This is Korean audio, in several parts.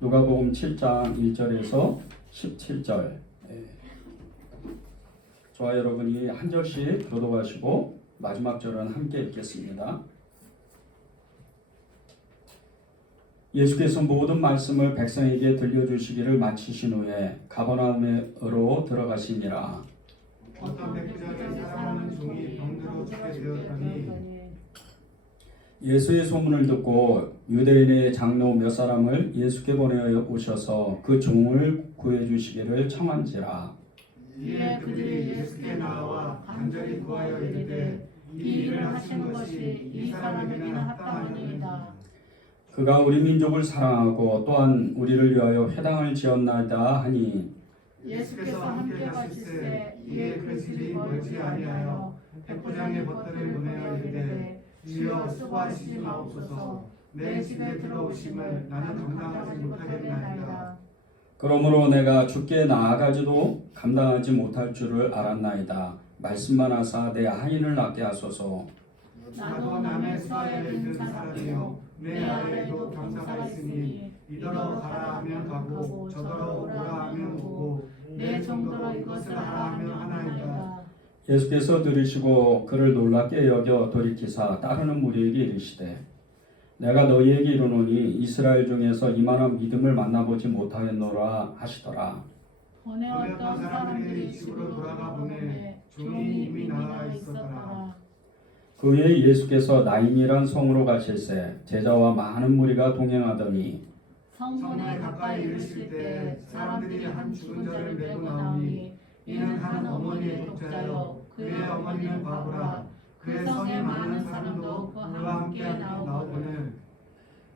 누가복음 7장 1절에서 17절. 저와 여러분이 한 절씩 교독하시고 마지막 절은 함께 읽겠습니다. 예수께서 모든 말씀을 백성에게 들려주시기를 마치신 후에 가버나움으로 들어가시니라. 어떤 백부장의 사랑하는 종이 병들어 죽게 되었더니 예수의 소문을 듣고 유대인의 장로 몇 사람을 예수께 보내어 오셔서 그 종을 구해주시기를 청한지라. 이에 그들이 예수께 나와 간절히 구하여 이르되 이 일을 하신 것이 이 사람에게는 합당하니이다. 그가 우리 민족을 사랑하고 또한 우리를 위하여 회당을 지었나이다 하니 예수께서 함께 가시되 이에 그 집이 멀지 아니하여 백부장의 벗들을 보내어 이르되 주여 수고하시지 마옵소서. 내 집에 들어오심을 나는 감당하지 못하겠나이다. 그러므로 내가 주께 나아가지도 감당하지 못할 줄을 알았나이다. 말씀만 하사 내 하인을 낫게 하소서. 나도 남의 수하에 있는 사람이요 내 아래에도 병사가 있으니 이더러 가라 하면 가고 저더러 오라 하면 오고 내 정도로 이것을 하라 하면 하나이다. 예수께서 들으시고 그를 놀랍게 여겨 돌이키사 따르는 무리에게 이르시되 내가 너희에게 이르노니 이스라엘 중에서 이만한 믿음을 만나보지 못하였노라 하시더라. 보내었던 사람들이 집으로 돌아가 보내 종이 이미 나가 있었더라. 그 후에 예수께서 나인이란 성으로 가실새 제자와 많은 무리가 동행하더니 성문에 가까이 이르실 때 사람들이 한 죽은 자를 메고 나오니 이는 한 어머니의 독자요 그의 어머니는 과부라. 그 성에 많은 사람도 그와 함께 나오거늘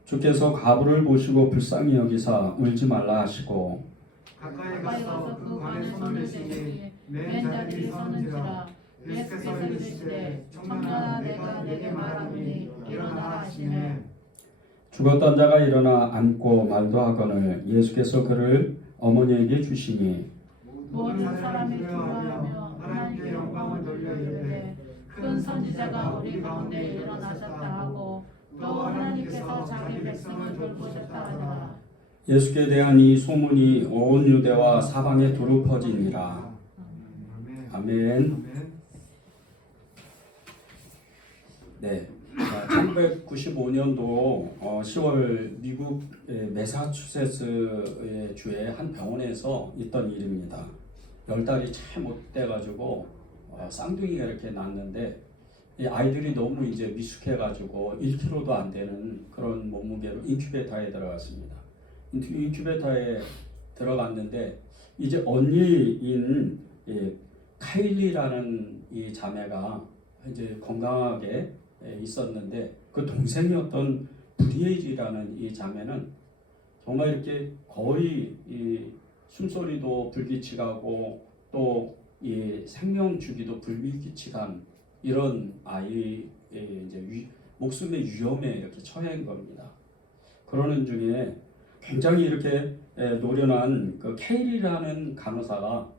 주께서 과부를 보시고 불쌍히 여기사 울지 말라 하시고 가까이 가서 그 관에 손을 대시니 맨 자들이 서는지라. 예수께서 이르시되 청년아 내가 내게 말하노니 일어나라 하시매 죽었던 자가 일어나 앉고 말도 하거늘 예수께서 그를 어머니에게 주시니 모든 사람이 두려워하며 하나님께 영광을 돌려 이르되 큰 선지자가 우리 가운데 일어나셨다 하고 또 하나님께서 자기 백성을 돌보셨다 하더라. 예수께 대한 이 소문이 온 유대와 사방에 두루 퍼지니라. 아멘. 네, 1995년도 10월 미국 매사추세츠의 주의 한 병원에서 있던 일입니다. 10달이 참 못 돼가지고 쌍둥이가 이렇게 났는데 이 아이들이 너무 이제 미숙해가지고 1kg도 안 되는 그런 몸무게로 인큐베이터에 들어갔습니다. 인큐베이터에 들어갔는데 이제 언니인 카일리라는 이 자매가 이제 건강하게 있었는데 그 동생이었던 브리에이라는 이 자매는 정말 이렇게 거의 이 숨소리도 불규칙하고 또 이 생명 주기도 불규칙한 이런 아이의 이제 목숨의 위험에 이렇게 처한 겁니다. 그러는 중에 굉장히 이렇게 노련한 그 케일이라는 간호사가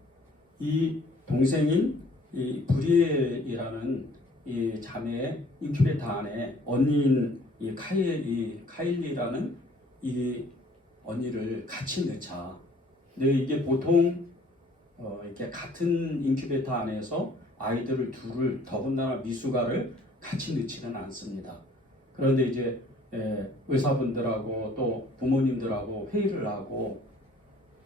이 동생인 이 브리엘이라는 이 자매의 인큐베이터 안에 언니인 이 카일리라는 이 언니를 같이 넣자. 근데 이게 보통 이렇게 같은 인큐베이터 안에서 아이들을 둘을 더군다나 미숙아를 같이 넣지는 않습니다. 그런데 이제 의사분들하고 또 부모님들하고 회의를 하고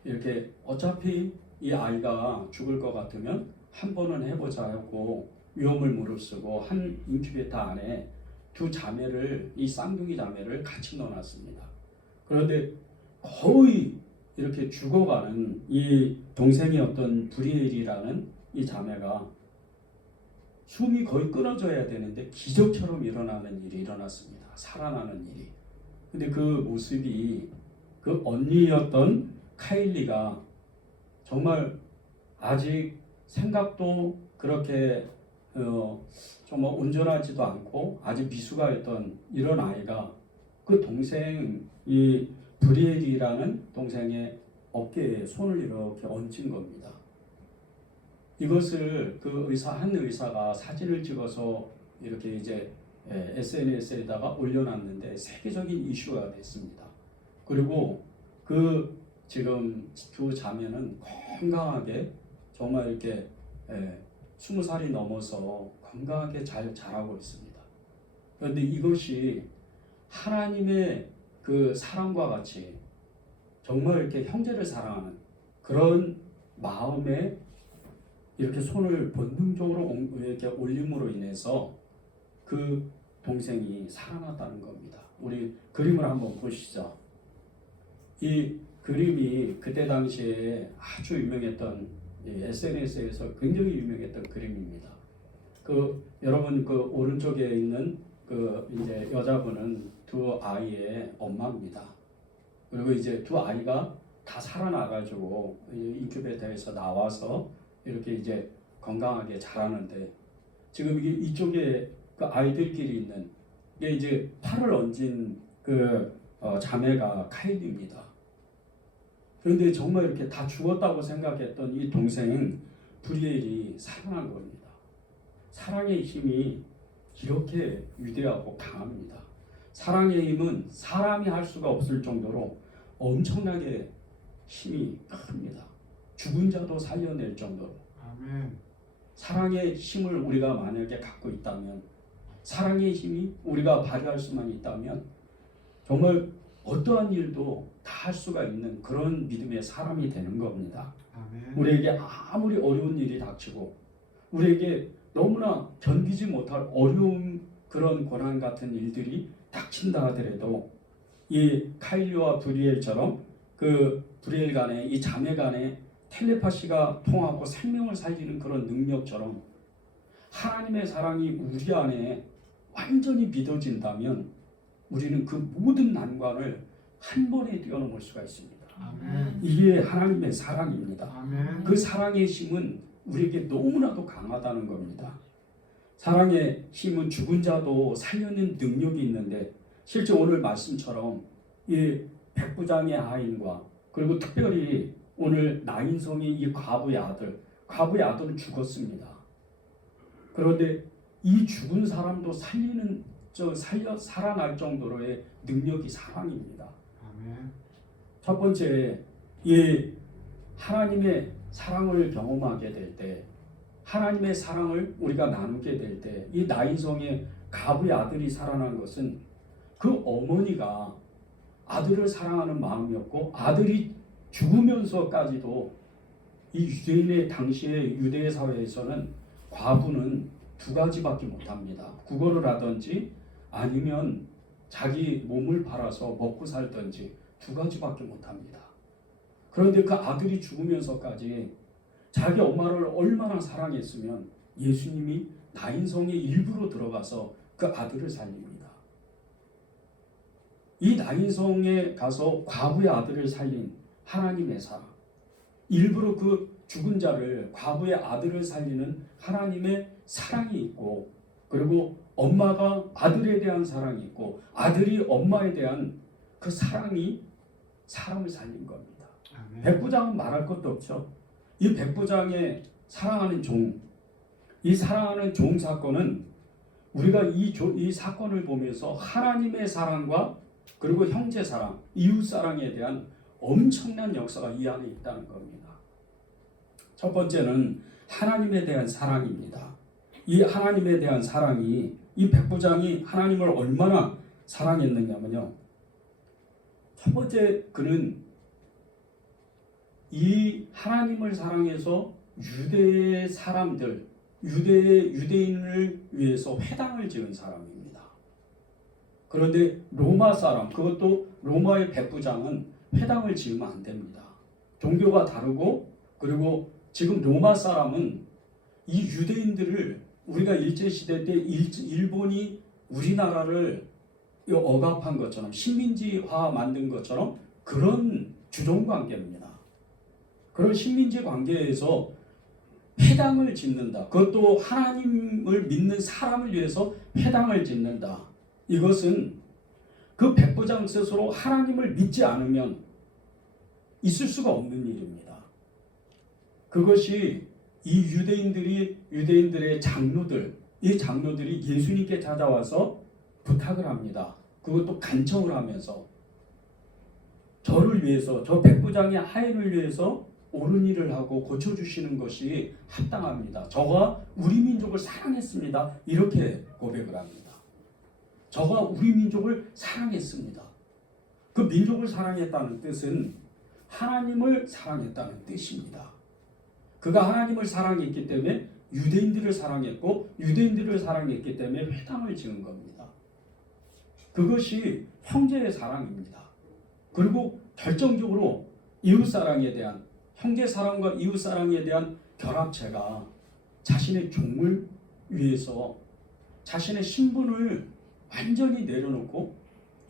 이렇게 어차피 이 아이가 죽을 것 같으면 한 번은 해보자 하고 위험을 무릅쓰고 한 인큐베이터 안에 두 자매를 이 쌍둥이 자매를 같이 넣어놨습니다. 그런데 거의 이렇게 죽어가는 이 동생이었던 브리엘이라는 이 자매가 숨이 거의 끊어져야 되는데 기적처럼 일어나는 일이 일어났습니다. 살아나는 일이. 근데 그 모습이 그 언니였던 카일리가 정말 아직 생각도 그렇게 정말 온전하지도 않고 아직 미숙아였던 이런 아이가 그 동생 이 브리엘이라는 동생의 어깨에 손을 이렇게 얹은 겁니다. 이것을 그 한 의사가 사진을 찍어서 이렇게 이제 SNS에다가 올려놨는데 세계적인 이슈가 됐습니다. 그리고 그 지금 두 자매는 건강하게 정말 이렇게 20살이 넘어서 건강하게 잘 자라고 있습니다. 그런데 이것이 하나님의 그 사랑과 같이 정말 이렇게 형제를 사랑하는 그런 마음에 이렇게 손을 본능적으로 이렇게 올림으로 인해서 그 동생이 살아났다는 겁니다. 우리 그림을 한번 보시죠. 이 그림이 그때 당시에 아주 유명했던 SNS에서 굉장히 유명했던 그림입니다. 그 여러분 그 오른쪽에 있는 그 이제 여자분은 두 아이의 엄마입니다. 그리고 이제 두 아이가 다 살아나가지고 인큐베이터에서 나와서 이렇게 이제 건강하게 자라는데 지금 이쪽에 그 아이들끼리 있는 이게 이제 팔을 얹은 그 자매가 카일입니다. 그런데 정말 이렇게 다 죽었다고 생각했던 이 동생은 브리엘이 살아난 겁니다. 사랑의 힘이 이렇게 위대하고 강합니다. 사랑의 힘은 사람이 할 수가 없을 정도로 엄청나게 힘이 큽니다. 죽은 자도 살려낼 정도로. 아멘. 사랑의 힘을 우리가 만약에 갖고 있다면, 사랑의 힘이 우리가 발휘할 수만 있다면 정말 어떠한 일도 다 할 수가 있는 그런 믿음의 사람이 되는 겁니다. 아멘. 우리에게 아무리 어려운 일이 닥치고 우리에게 너무나 견디지 못할 어려운 그런 고난 같은 일들이 닥친다 하더라도 이 카일리와 브리엘처럼 그 브리엘 간에 이 자매 간에 텔레파시가 통하고 생명을 살리는 그런 능력처럼 하나님의 사랑이 우리 안에 완전히 믿어진다면 우리는 그 모든 난관을 한 번에 뛰어넘을 수가 있습니다. 아멘. 이게 하나님의 사랑입니다. 아멘. 그 사랑의 힘은 우리에게 너무나도 강하다는 겁니다. 사랑의 힘은 죽은 자도 살려낸 능력이 있는데 실제 오늘 말씀처럼 이 백부장의 아인과 그리고 특별히 오늘 나인성이 이 과부의 아들은 죽었습니다. 그런데 이 죽은 사람도 살아날 정도로의 능력이 사랑입니다. 아멘. 첫 번째, 이 하나님의 사랑을 경험하게 될 때, 하나님의 사랑을 우리가 나누게 될 때, 이 나인성의 가부의 아들이 살아난 것은 그 어머니가 아들을 사랑하는 마음이었고, 아들이 죽으면서까지도 이 유대인의 당시의 유대 사회에서는 과부는 두 가지밖에 못합니다. 구걸을 하든지 아니면 자기 몸을 팔아서 먹고 살든지 두 가지밖에 못합니다. 그런데 그 아들이 죽으면서까지 자기 엄마를 얼마나 사랑했으면 예수님이 나인성의 일부로 들어가서 그 아들을 살립니다. 이 나인성에 가서 과부의 아들을 살린 하나님의 사랑, 일부러 그 죽은 자를 과부의 아들을 살리는 하나님의 사랑이 있고, 그리고 엄마가 아들에 대한 사랑이 있고 아들이 엄마에 대한 그 사랑이 사람을 살린 겁니다. 아멘. 백부장은 말할 것도 없죠. 이 백부장의 사랑하는 종, 이 사랑하는 종 사건은 우리가 이 사건을 보면서 하나님의 사랑과 그리고 형제 사랑, 이웃 사랑에 대한 엄청난 역사가 이 안에 있다는 겁니다. 첫 번째는 하나님에 대한 사랑입니다. 이 하나님에 대한 사랑이 이 백부장이 하나님을 얼마나 사랑했느냐면요. 첫 번째, 그는 이 하나님을 사랑해서 유대의 사람들, 유대인을 위해서 회당을 지은 사람입니다. 그런데 로마 사람, 그것도 로마의 백부장은 회당을 지으면 안 됩니다. 종교가 다르고, 그리고 지금 로마 사람은 이 유대인들을 우리가 일제시대 때 일본이 우리나라를 억압한 것처럼 식민지화 만든 것처럼 그런 주종관계입니다. 그런 식민지 관계에서 회당을 짓는다. 그것도 하나님을 믿는 사람을 위해서 회당을 짓는다. 이것은 그 백부장 스스로 하나님을 믿지 않으면 있을 수가 없는 일입니다. 그것이 이 유대인들의 장로들, 이 장로들이 예수님께 찾아와서 부탁을 합니다. 그것도 간청을 하면서 저를 위해서, 저 백부장의 하인을 위해서 옳은 일을 하고 고쳐주시는 것이 합당합니다. 저가 우리 민족을 사랑했습니다. 이렇게 고백을 합니다. 저가 우리 민족을 사랑했습니다. 그 민족을 사랑했다는 뜻은 하나님을 사랑했다는 뜻입니다. 그가 하나님을 사랑했기 때문에 유대인들을 사랑했고 유대인들을 사랑했기 때문에 회당을 지은 겁니다. 그것이 형제의 사랑입니다. 그리고 결정적으로 이웃사랑에 대한, 형제사랑과 이웃사랑에 대한 결합체가 자신의 종을 위해서 자신의 신분을 완전히 내려놓고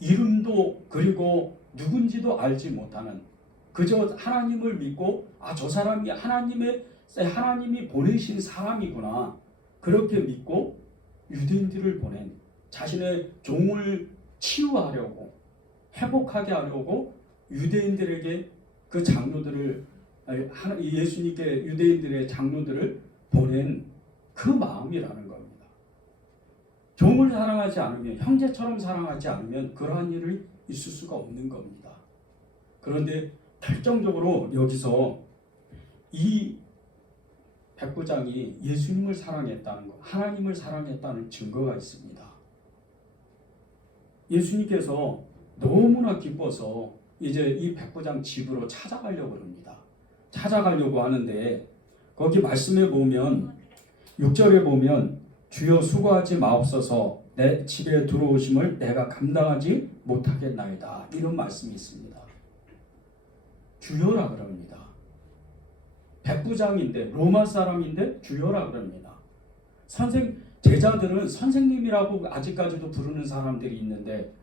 이름도 그리고 누군지도 알지 못하는, 그저 하나님을 믿고 저 사람이 하나님이 보내신 사람이구나 그렇게 믿고 유대인들을 보낸, 자신의 종을 치유하려고 회복하게 하려고 유대인들에게 그 장로들을, 예수님께 유대인들의 장로들을 보낸 그 마음이라는 겁니다. 종을 사랑하지 않으면, 형제처럼 사랑하지 않으면 그러한 일이 있을 수가 없는 겁니다. 그런데 결정적으로 여기서 이 백부장이 예수님을 사랑했다는 것, 하나님을 사랑했다는 증거가 있습니다. 예수님께서 너무나 기뻐서 이제 이 백부장 집으로 찾아가려고 합니다. 찾아가려고 하는데 거기 말씀에 보면 6절에 보면 주여 수고하지 마옵소서 내 집에 들어오심을 내가 감당하지 못하겠나이다. 이런 말씀이 있습니다. 주여라 그럽니다. 백부장인데 로마 사람인데 주여라 그럽니다. 제자들은 선생님이라고 아직까지도 부르는 사람들이 있는데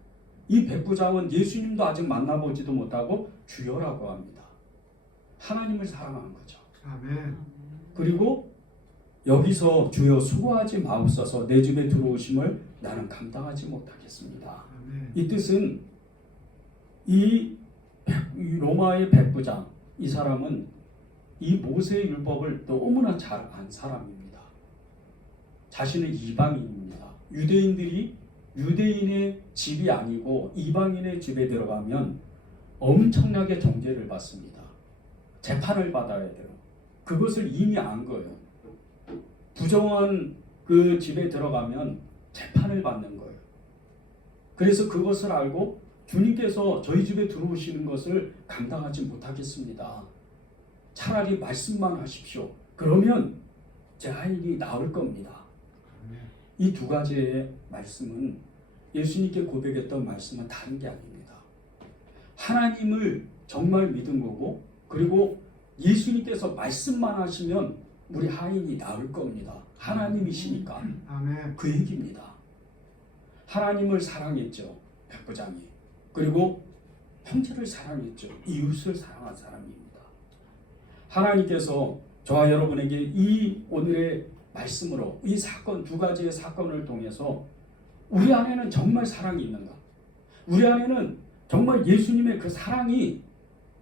이 백부장은 예수님도 아직 만나보지도 못하고 주여라고 합니다. 하나님을 사랑한 거죠. 아멘. 그리고 여기서 주여 수고하지 마옵소서 내 집에 들어오심을 나는 감당하지 못하겠습니다. 아멘. 이 뜻은 이 로마의 백부장, 이 사람은 이 모세의 율법을 너무나 잘 안 사람입니다. 자신은 이방인입니다. 유대인의 집이 아니고 이방인의 집에 들어가면 엄청나게 정죄를 받습니다. 재판을 받아야 돼요. 그것을 이미 안 거예요. 부정한 그 집에 들어가면 재판을 받는 거예요. 그래서 그것을 알고 주님께서 저희 집에 들어오시는 것을 감당하지 못하겠습니다. 차라리 말씀만 하십시오. 그러면 제 하인이 나을 겁니다. 이 두 가지의 말씀은 예수님께 고백했던 말씀은 다른 게 아닙니다. 하나님을 정말 믿은 거고, 그리고 예수님께서 말씀만 하시면 우리 하인이 나을 겁니다. 하나님이시니까. 아멘. 그 얘기입니다. 하나님을 사랑했죠, 백부장이. 그리고 형제를 사랑했죠. 이웃을 사랑한 사람입니다. 하나님께서 저와 여러분에게 이 오늘의 말씀으로 이 사건, 두 가지의 사건을 통해서 우리 안에는 정말 사랑이 있는가? 우리 안에는 정말 예수님의 그 사랑이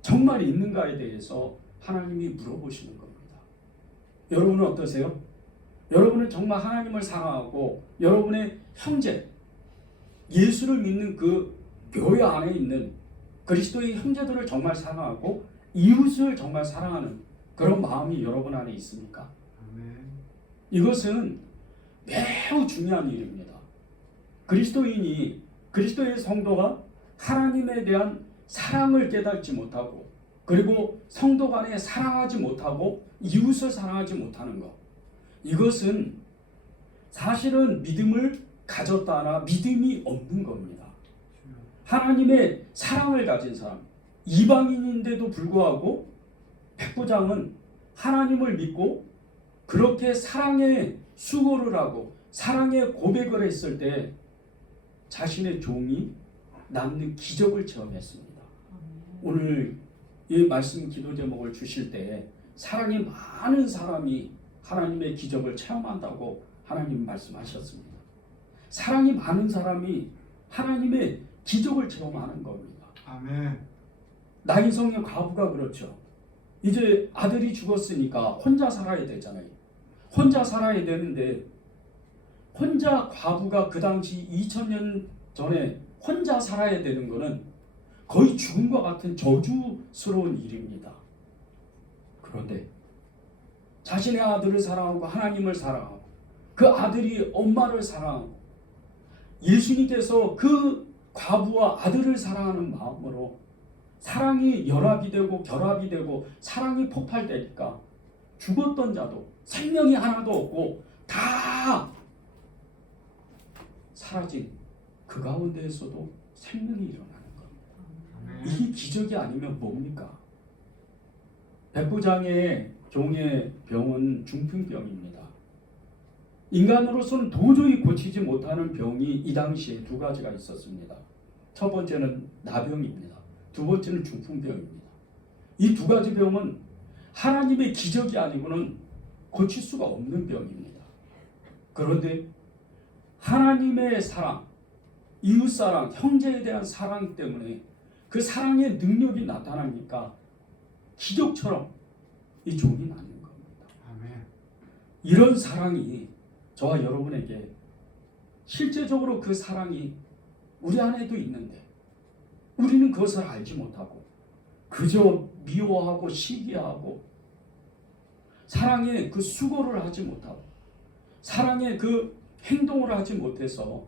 정말 있는가에 대해서 하나님이 물어보시는 겁니다. 여러분은 어떠세요? 여러분은 정말 하나님을 사랑하고 여러분의 형제, 예수를 믿는 그 교회 안에 있는 그리스도의 형제들을 정말 사랑하고 이웃을 정말 사랑하는 그런 마음이 여러분 안에 있습니까? 아멘. 이것은 매우 중요한 일입니다. 그리스도의 성도가 하나님에 대한 사랑을 깨닫지 못하고, 그리고 성도 간에 사랑하지 못하고 이웃을 사랑하지 못하는 것, 이것은 사실은 믿음을 가졌다나 믿음이 없는 겁니다. 하나님의 사랑을 가진 사람, 이방인인데도 불구하고 백부장은 하나님을 믿고 그렇게 사랑의 수고를 하고 사랑의 고백을 했을 때 자신의 종이 남는 기적을 체험했습니다. 오늘 이 말씀 기도 제목을 주실 때 사랑이 많은 사람이 하나님의 기적을 체험한다고 하나님 말씀하셨습니다. 사랑이 많은 사람이 하나님의 기적을 체험하는 겁니다. 아멘. 나인성의 과부가 그렇죠. 이제 아들이 죽었으니까 혼자 살아야 되잖아요. 혼자 살아야 되는데 혼자 과부가 그 당시 2000년 전에 혼자 살아야 되는 거는 거의 죽음과 같은 저주스러운 일입니다. 그런데 자신의 아들을 사랑하고 하나님을 사랑하고 그 아들이 엄마를 사랑하고 예수님께서 그 과부와 아들을 사랑하는 마음으로 사랑이 열합이 되고 결합이 되고 사랑이 폭발되니까 죽었던 자도 생명이 하나도 없고 다 사라진 그 가운데에서도 생명이 일어나는 겁니다. 이 기적이 아니면 뭡니까? 백부장의 종의 병은 중풍병입니다. 인간으로서는 도저히 고치지 못하는 병이 이 당시에 두 가지가 있었습니다. 첫 번째는 나병입니다. 두 번째는 중풍병입니다. 이 두 가지 병은 하나님의 기적이 아니고는 고칠 수가 없는 병입니다. 그런데 하나님의 사랑, 이웃사랑, 형제에 대한 사랑 때문에 그 사랑의 능력이 나타나니까 기적처럼 이 종이 나는 겁니다. 아멘. 이런 사랑이 저와 여러분에게 실제적으로 그 사랑이 우리 안에도 있는데 우리는 그것을 알지 못하고 그저 미워하고 시기하고 사랑의 그 수고를 하지 못하고 사랑의 그 행동을 하지 못해서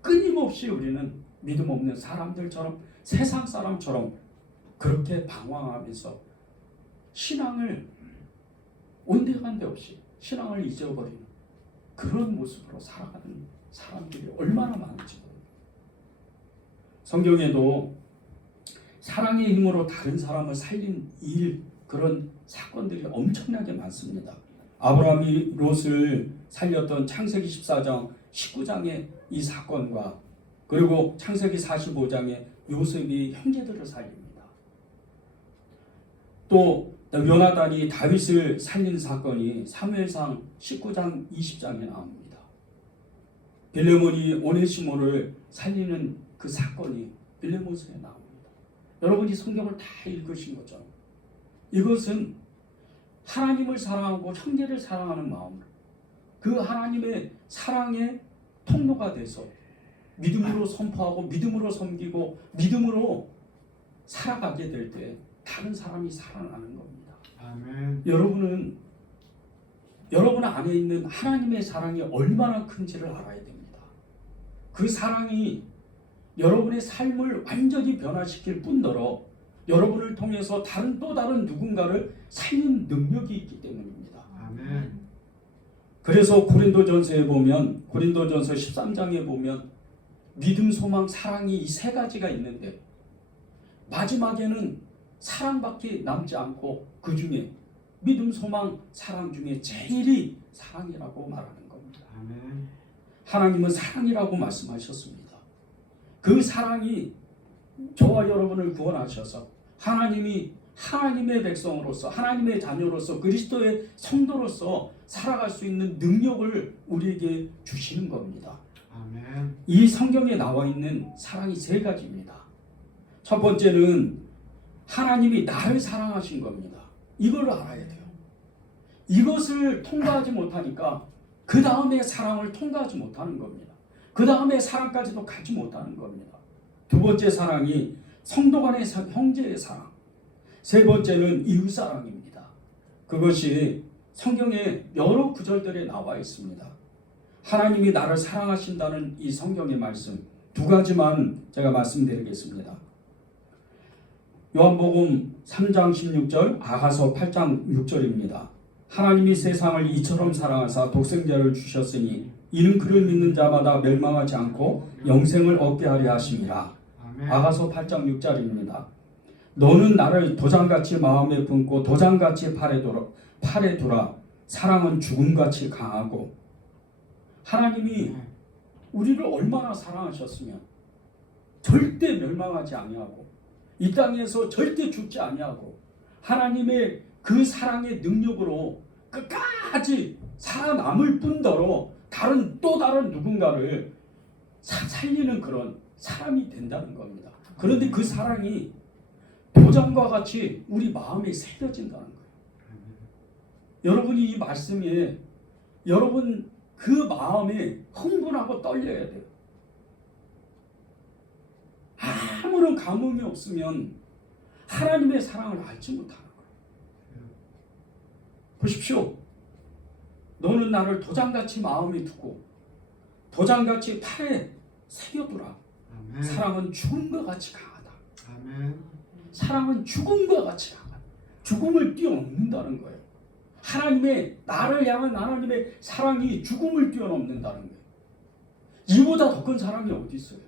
끊임없이 우리는 믿음 없는 사람들처럼 세상 사람처럼 그렇게 방황하면서 신앙을 온데간데 없이 신앙을 잊어버리는 그런 모습으로 살아가는 사람들이 얼마나 많은지 모릅니다. 성경에도 사랑의 힘으로 다른 사람을 살린 일 그런 사건들이 엄청나게 많습니다. 아브라함이 롯을 살렸던 창세기 14장 19장의 이 사건과 그리고 창세기 45장의 요셉이 형제들을 살립니다. 또 요나단이 다윗을 살린 사건이 사무엘상 19장 20장에 나옵니다. 빌레몬이 오네시모를 살리는 그 사건이 빌레몬서에 나옵니다. 여러분이 성경을 다 읽으신 것처럼 이것은 하나님을 사랑하고 형제를 사랑하는 마음으로 그 하나님의 사랑의 통로가 돼서 믿음으로 선포하고 믿음으로 섬기고 믿음으로 살아가게 될 때 다른 사람이 살아나는 겁니다. 아멘. 여러분은 여러분 안에 있는 하나님의 사랑이 얼마나 큰지를 알아야 됩니다. 그 사랑이 여러분의 삶을 완전히 변화시킬 뿐더러 여러분을 통해서 또 다른 누군가를 살리는 능력이 있기 때문입니다. 아멘. 그래서 고린도전서에 보면 고린도전서 13장에 보면 믿음, 소망, 사랑이 이 세 가지가 있는데 마지막에는 사랑밖에 남지 않고 그 중에 믿음, 소망, 사랑 중에 제일이 사랑이라고 말하는 겁니다. 아멘. 하나님은 사랑이라고 말씀하셨습니다. 그 사랑이 저와 여러분을 구원하셔서 하나님이 하나님의 백성으로서 하나님의 자녀로서 그리스도의 성도로서 살아갈 수 있는 능력을 우리에게 주시는 겁니다. 아멘. 이 성경에 나와 있는 사랑이 세 가지입니다. 첫 번째는 하나님이 나를 사랑하신 겁니다. 이걸 알아야 돼요. 이것을 통과하지 못하니까 그 다음에 사랑을 통과하지 못하는 겁니다. 그 다음에 사랑까지도 가지 못하는 겁니다. 두 번째 사랑이 성도 간의 형제의 사랑. 세 번째는 이웃 사랑입니다. 그것이 성경의 여러 구절들에 나와 있습니다. 하나님이 나를 사랑하신다는 이 성경의 말씀 두 가지만 제가 말씀드리겠습니다. 요한복음 3장 16절, 아가서 8장 6절입니다. 하나님이 세상을 이처럼 사랑하사 독생자를 주셨으니 이는 그를 믿는 자마다 멸망하지 않고 영생을 얻게 하려 하심이라. 아가서 8장 6절입니다. 너는 나를 도장같이 마음에 품고 도장같이 팔에 두라. 사랑은 죽음같이 강하고. 하나님이 우리를 얼마나 사랑하셨으면 절대 멸망하지 아니하고 이 땅에서 절대 죽지 아니하고 하나님의 그 사랑의 능력으로 끝까지 살아남을 뿐더러 또 다른 누군가를 살리는 그런 사람이 된다는 겁니다. 그런데 그 사랑이 도장과 같이 우리 마음에 새겨진다는 거예요. 여러분이 이 말씀에 여러분 그 마음에 흥분하고 떨려야 돼요. 아무런 감흥이 없으면 하나님의 사랑을 알지 못하는 거예요. 보십시오. 너는 나를 도장같이 마음에 두고 도장같이 팔에 새겨두라. 아멘. 사랑은 죽음과 같이 강하다. 아멘. 사랑은 죽음과 같이 강하다. 죽음을 뛰어넘는다는 거예요. 하나님의 나를 향한 하나님의 사랑이 죽음을 뛰어넘는다는 거예요. 이보다 더 큰 사랑이 어디 있어요?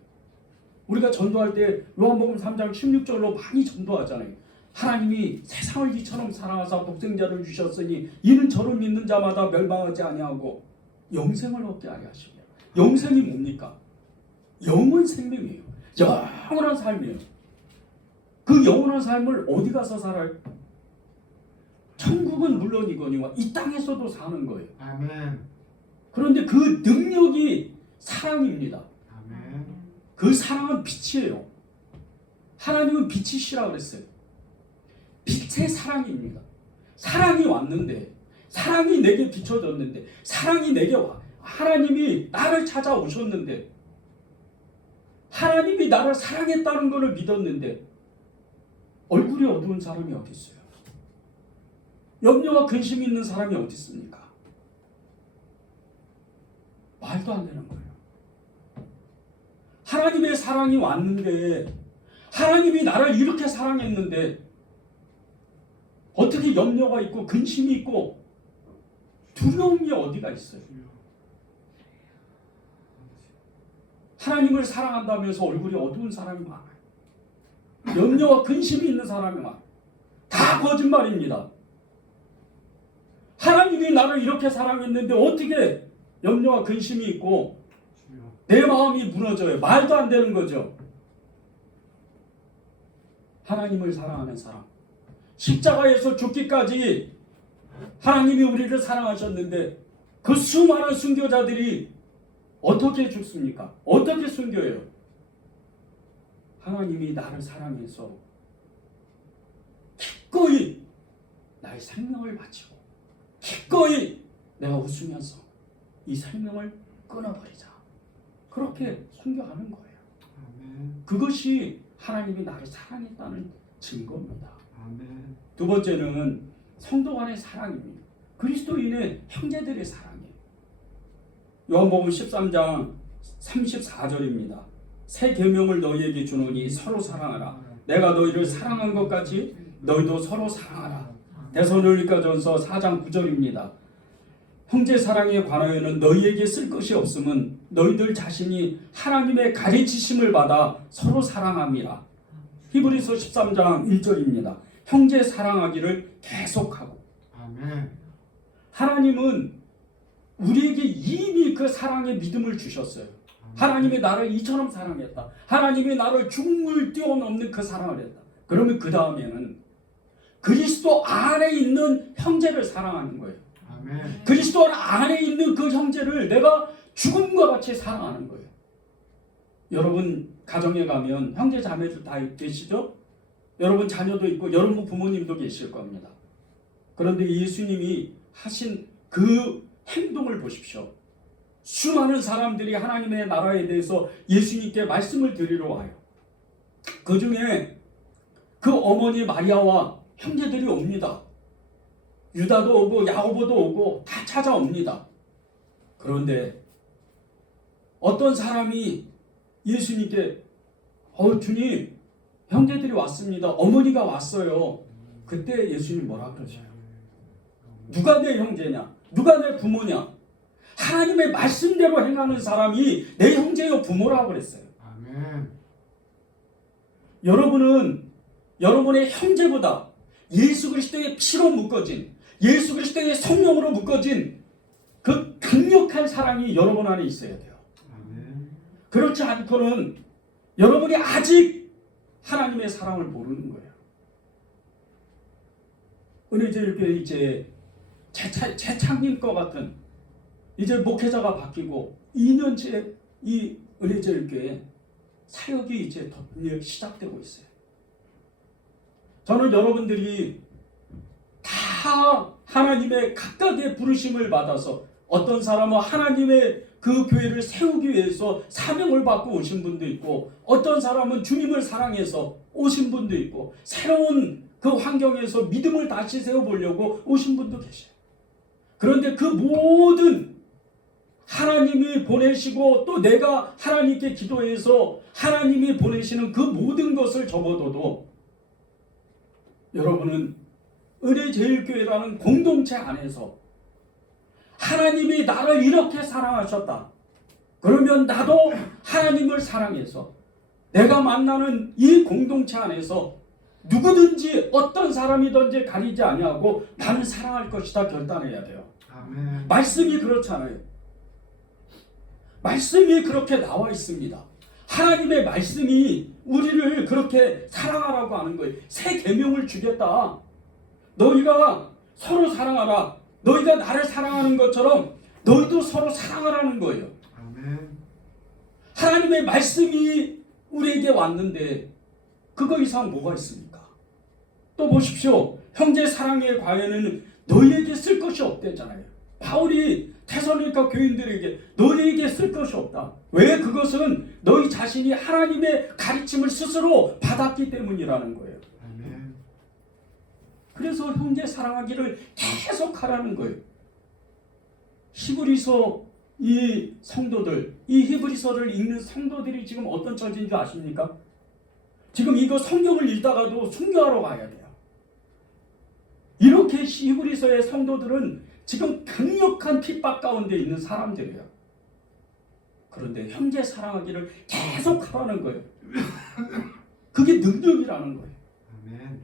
우리가 전도할 때 요한복음 3장 16절로 많이 전도하잖아요. 하나님이 세상을 이처럼 사랑하사 독생자를 주셨으니 이는 저를 믿는 자마다 멸망하지 아니하고 영생을 얻게 하려 하시며. 영생이 뭡니까? 영원 생명이에요. 영원한 삶이에요. 그 영원한 삶을 어디 가서 살아요? 천국은 물론이거니와 이 땅에서도 사는 거예요. 아멘. 그런데 그 능력이 사랑입니다. 아멘. 그 사랑은 빛이에요. 하나님은 빛이시라 그랬어요. 빛의 사랑입니다. 사랑이 왔는데, 사랑이 내게 비춰졌는데, 사랑이 내게 와. 하나님이 나를 찾아오셨는데, 하나님이 나를 사랑했다는 것을 믿었는데, 얼굴이 어두운 사람이 어디 있어요? 염려와 근심이 있는 사람이 어디 있습니까? 말도 안 되는 거예요. 하나님의 사랑이 왔는데, 하나님이 나를 이렇게 사랑했는데 어떻게 염려가 있고 근심이 있고 두려움이 어디가 있어요? 하나님을 사랑한다면서 얼굴이 어두운 사람이 많아요. 염려와 근심이 있는 사람이 많아요. 다 거짓말입니다. 하나님이 나를 이렇게 사랑했는데 어떻게 염려와 근심이 있고 내 마음이 무너져요. 말도 안 되는 거죠. 하나님을 사랑하는 사람, 십자가에서 죽기까지 하나님이 우리를 사랑하셨는데 그 수많은 순교자들이 어떻게 죽습니까? 어떻게 순교해요? 하나님이 나를 사랑해서 기꺼이 나의 생명을 바치고 기꺼이 내가 웃으면서 이 생명을 끊어버리자. 그렇게 순교하는 거예요. 아멘. 그것이 하나님이 나를 사랑했다는 증거입니다. 아멘. 두 번째는 성도 간의 사랑입니다. 그리스도인의 형제들의 사랑이에요. 요한복음 13장 34절입니다. 새 계명을 너희에게 주노니 서로 사랑하라. 내가 너희를 사랑한 것 같이 너희도 서로 사랑하라. 데살로니가전서 4장 9절입니다. 형제 사랑에 관하여는 너희에게 쓸 것이 없음은 너희들 자신이 하나님의 가르치심을 받아 서로 사랑함이라. 히브리서 13장 1절입니다. 형제 사랑하기를 계속하고. 아멘. 하나님은 우리에게 이미 그 사랑의 믿음을 주셨어요. 하나님이 나를 이처럼 사랑했다. 하나님이 나를 죽음을 뛰어넘는 그 사랑을 했다. 그러면 그 다음에는 그리스도 안에 있는 형제를 사랑하는 거예요. 아멘. 그리스도 안에 있는 그 형제를 내가 죽음과 같이 사랑하는 거예요. 여러분 가정에 가면 형제 자매들 다 계시죠? 여러분 자녀도 있고 여러분 부모님도 계실 겁니다. 그런데 예수님이 하신 그 행동을 보십시오. 수많은 사람들이 하나님의 나라에 대해서 예수님께 말씀을 드리러 와요. 그 중에 그 어머니 마리아와 형제들이 옵니다. 유다도 오고 야고보도 오고 다 찾아옵니다. 그런데 어떤 사람이 예수님께 주님 형제들이 왔습니다. 어머니가 왔어요. 그때 예수님 뭐라 그러죠? 누가 내 형제냐? 누가 내 부모냐? 하나님의 말씀대로 행하는 사람이 내 형제요 부모라고 그랬어요. 아멘. 여러분은 여러분의 형제보다 예수 그리스도의 피로 묶어진 예수 그리스도의 성령으로 묶어진 그 강력한 사랑이 여러분 안에 있어야 돼요. 아멘. 그렇지 않고는 여러분이 아직 하나님의 사랑을 모르는 거예요. 은혜제일교회 이제 재창일 것 같은 이제 목회자가 바뀌고 2년째 이 은혜제일교회 사역이 이제 더 시작되고 있어요. 저는 여러분들이 다 하나님의 각각의 부르심을 받아서 어떤 사람은 하나님의 그 교회를 세우기 위해서 사명을 받고 오신 분도 있고, 어떤 사람은 주님을 사랑해서 오신 분도 있고, 새로운 그 환경에서 믿음을 다시 세워보려고 오신 분도 계셔요. 그런데 그 모든 하나님이 보내시고 또 내가 하나님께 기도해서 하나님이 보내시는 그 모든 것을 접어둬도 여러분은 은혜제일교회라는 공동체 안에서 하나님이 나를 이렇게 사랑하셨다. 그러면 나도 하나님을 사랑해서 내가 만나는 이 공동체 안에서 누구든지 어떤 사람이든지 가리지 아니하고 나는 사랑할 것이다 결단해야 돼요. 아멘. 말씀이 그렇잖아요. 말씀이 그렇게 나와 있습니다. 하나님의 말씀이 우리를 그렇게 사랑하라고 하는 거예요. 새 계명을 주겠다. 너희가 서로 사랑하라. 너희가 나를 사랑하는 것처럼 너희도 서로 사랑하라는 거예요. 아멘. 하나님의 말씀이 우리에게 왔는데 그거 이상 뭐가 있습니까? 또 보십시오. 형제 사랑의 과외는 너희에게 쓸 것이 없대잖아요. 바울이 데살로니가 교인들에게 너희에게 쓸 것이 없다. 왜? 그것은 너희 자신이 하나님의 가르침을 스스로 받았기 때문이라는 거예요. 아멘. 그래서 형제 사랑하기를 계속 하라는 거예요. 히브리서 이 성도들, 이 히브리서를 읽는 성도들이 지금 어떤 처지인 줄 아십니까? 지금 이거 성경을 읽다가도 순교하러 가야 돼요. 이렇게 히브리서의 성도들은 지금 강력한 핍박 가운데 있는 사람들이에요. 그런데 형제 사랑하기를 계속 하라는 거예요. 그게 능력이라는 거예요. 아멘.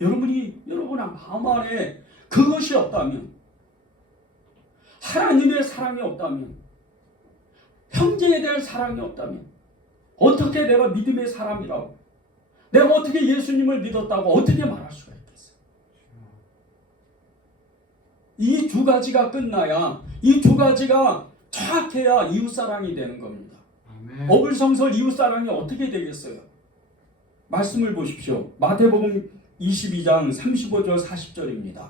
여러분의 마음 안에 그것이 없다면, 하나님의 사랑이 없다면, 형제에 대한 사랑이 없다면 어떻게 내가 믿음의 사람이라고, 내가 어떻게 예수님을 믿었다고 어떻게 말할 수가 있겠어요? 이 두 가지가 끝나야, 이 두 가지가 정확해야 이웃사랑이 되는 겁니다. 아멘. 어불성설 이웃사랑이 어떻게 되겠어요? 말씀을 보십시오. 마태복음 22장 35절 40절입니다.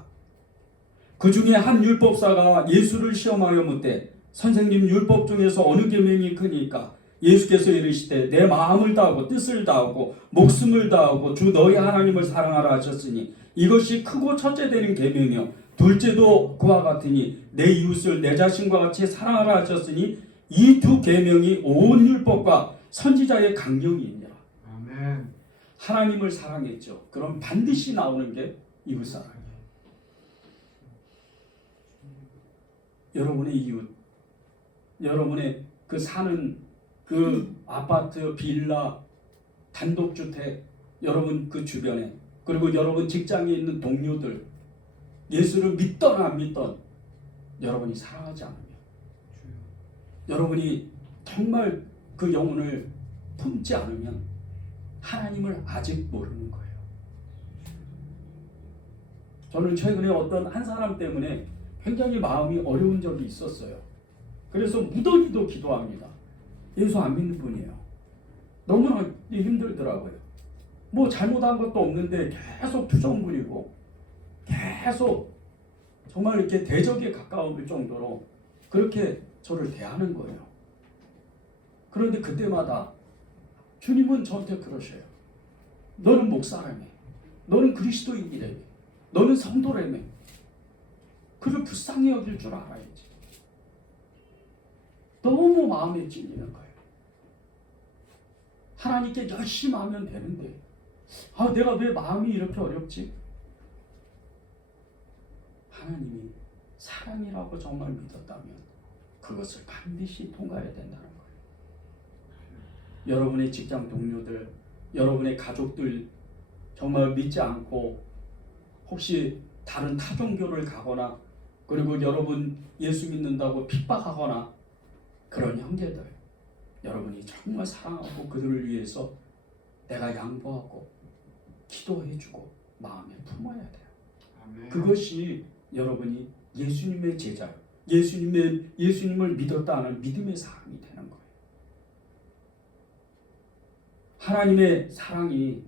그 중에 한 율법사가 예수를 시험하여 묻되 선생님, 율법 중에서 어느 계명이 크니까? 예수께서 이르시되 내 마음을 다하고 뜻을 다하고 목숨을 다하고 주 너희 하나님을 사랑하라 하셨으니 이것이 크고 첫째 되는 계명이요 둘째도 그와 같으니 내 이웃을 내 자신과 같이 사랑하라 하셨으니 이 두 계명이 온 율법과 선지자의 강령이니라. 아멘. 하나님을 사랑했죠. 그럼 반드시 나오는 게 이웃사랑이에요. 여러분의 이웃, 여러분의 그 사는 그 아파트, 빌라, 단독주택, 여러분 그 주변에, 그리고 여러분 직장에 있는 동료들, 예수를 믿던 안 믿던 여러분이 사랑하지 않으면, 여러분이 정말 그 영혼을 품지 않으면 하나님을 아직 모르는 거예요. 저는 최근에 어떤 한 사람 때문에 굉장히 마음이 어려운 적이 있었어요. 그래서 무더기도 기도합니다. 예수 안 믿는 분이에요. 너무나 힘들더라고요. 뭐 잘못한 것도 없는데 계속 투정 부리고 계속 정말 이렇게 대적에 가까울 정도로 그렇게 저를 대하는 거예요. 그런데 그때마다 주님은 저한테 그러셔요. 너는 목사라며, 너는 그리스도인이라며, 너는 성도라며, 그를 불쌍히 여길 줄 알아야지. 너무 마음에 찔리는 거예요. 하나님께 열심히 하면 되는데 내가 왜 마음이 이렇게 어렵지? 하나님이 사랑이라고 정말 믿었다면 그것을 반드시 통과해야 된다는 거예요. 여러분의 직장 동료들, 여러분의 가족들 정말 믿지 않고 혹시 다른 타종교를 가거나, 그리고 여러분 예수 믿는다고 핍박하거나 그런 형제들, 여러분이 정말 사랑하고 그들을 위해서 내가 양보하고 기도해주고 마음에 품어야 돼요. 아멘. 그것이 여러분이 예수님의 제자요, 예수님을 믿었다 하는 믿음의 사람이 되는 거예요. 하나님의 사랑이,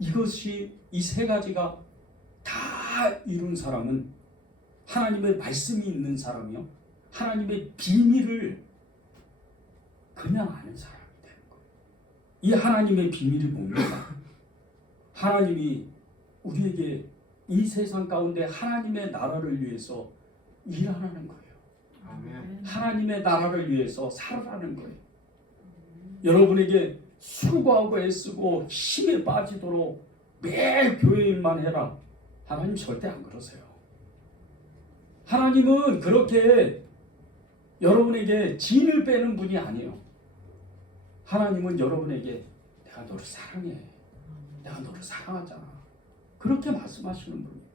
이것이 이 세 가지가 다 이룬 사람은 하나님의 말씀이 있는 사람이요, 하나님의 비밀을 그냥 아는 사람이 되는 거예요. 이 하나님의 비밀이 뭡니까? 하나님이 우리에게 이 세상 가운데 하나님의 나라를 위해서 일하라는 거예요. 아멘. 하나님의 나라를 위해서 살아라는 거예요. 여러분에게 수고하고 애쓰고 힘에 빠지도록 매일 교회 일만 해라. 하나님 절대 안 그러세요. 하나님은 그렇게 여러분에게 진을 빼는 분이 아니에요. 하나님은 여러분에게 내가 너를 사랑해. 내가 너를 사랑하잖아. 그렇게 말씀하시는 분이에요.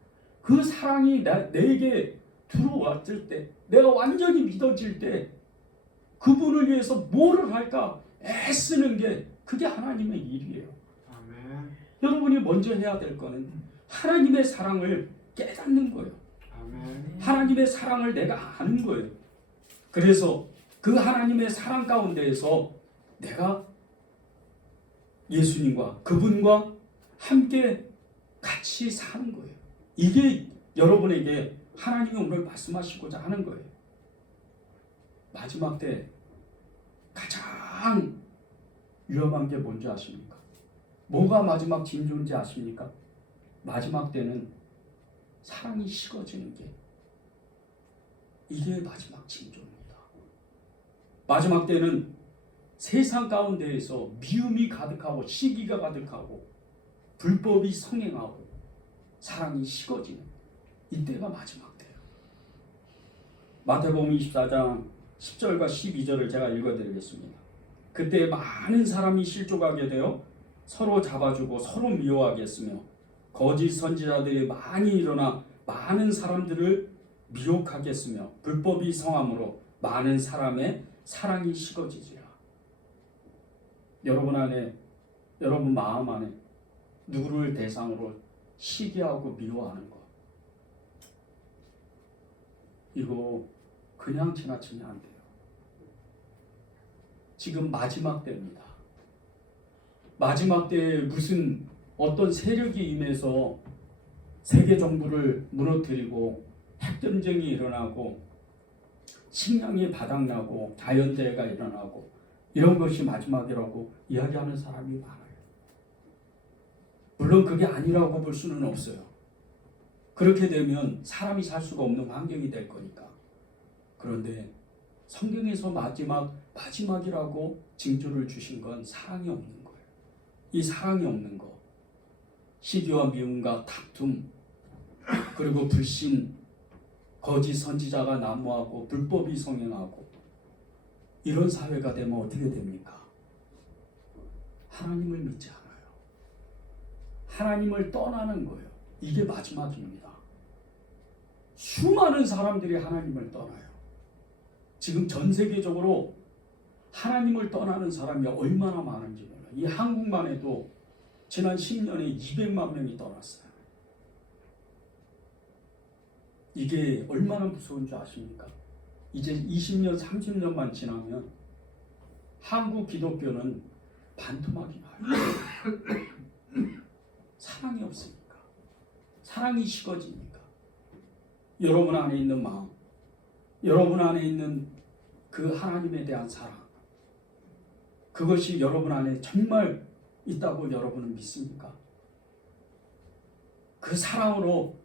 그 사랑이 내게 들어왔을 때, 내가 완전히 믿어질 때 그분을 위해서 뭐를 할까 애쓰는 게 그게 하나님의 일이에요. 아멘. 여러분이 먼저 해야 될 거는 하나님의 사랑을 깨닫는 거예요. 아멘. 하나님의 사랑을 내가 아는 거예요. 그래서 그 하나님의 사랑 가운데에서 내가 예수님과 그분과 함께 같이 사는 거예요. 이게 여러분에게 하나님이 오늘 말씀하시고자 하는 거예요. 마지막 때 가장 위험한 게 뭔지 아십니까? 뭐가 마지막 징조인지 아십니까? 마지막 때는 사랑이 식어지는 게 이게 마지막 징조입니다. 마지막 때는 세상 가운데에서 미움이 가득하고 시기가 가득하고 불법이 성행하고 사랑이 식어지는 이때가 마지막 때예요. 마태복음 24장 10절과 12절을 제가 읽어드리겠습니다. 그때 많은 사람이 실족하게 되어 서로 잡아주고 서로 미워하겠으며 거짓 선지자들이 많이 일어나 많은 사람들을 미혹하겠으며 불법이 성함으로 많은 사람의 사랑이 식어지리라. 여러분 안에, 여러분 마음 안에 누구를 대상으로 시기하고 미워하는 것, 이거 그냥 지나치면 안 돼요. 지금 마지막 때입니다. 마지막 때에 무슨 어떤 세력이 임해서 세계 정부를 무너뜨리고 핵전쟁이 일어나고 식량이 바닥나고 자연재해가 일어나고 이런 것이 마지막이라고 이야기하는 사람이 많아요. 물론 그게 아니라고 볼 수는 없어요. 그렇게 되면 사람이 살 수가 없는 환경이 될 거니까. 그런데 성경에서 마지막이라고 징조를 주신 건 사랑이 없는 거예요. 이 사랑이 없는 거, 시기와 미움과 다툼, 그리고 불신, 거짓 선지자가 난무하고 불법이 성행하고 이런 사회가 되면 어떻게 됩니까? 하나님을 믿지 않아요. 하나님을 떠나는 거예요. 이게 마지막입니다. 수많은 사람들이 하나님을 떠나요. 지금 전 세계적으로 하나님을 떠나는 사람이 얼마나 많은지 몰라요. 이 한국만 해도 지난 10년에 200만 명이 떠났어요. 이게 얼마나 무서운 줄 아십니까? 이제 20년, 30년만 지나면 한국 기독교는 반토막이 나요. 사랑이 없으니까. 사랑이 식어지니까. 여러분 안에 있는 마음, 여러분 안에 있는 그 하나님에 대한 사랑, 그것이 여러분 안에 정말 있다고 여러분은 믿습니까? 그 사랑으로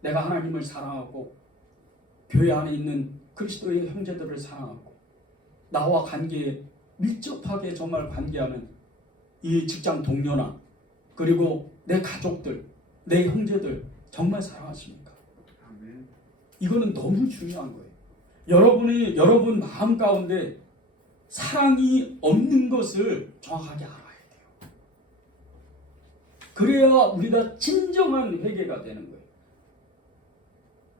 내가 하나님을 사랑하고 교회 안에 있는 그리스도의 형제들을 사랑하고 나와 관계에 밀접하게 정말 관계하는 이 직장 동료나 그리고 내 가족들, 내 형제들 정말 사랑하십니까? 아멘. 이거는 너무 중요한 거예요. 여러분 마음 가운데 사랑이 없는 것을 정확하게 알아야 돼요. 그래야 우리가 진정한 회개가 되는 거예요.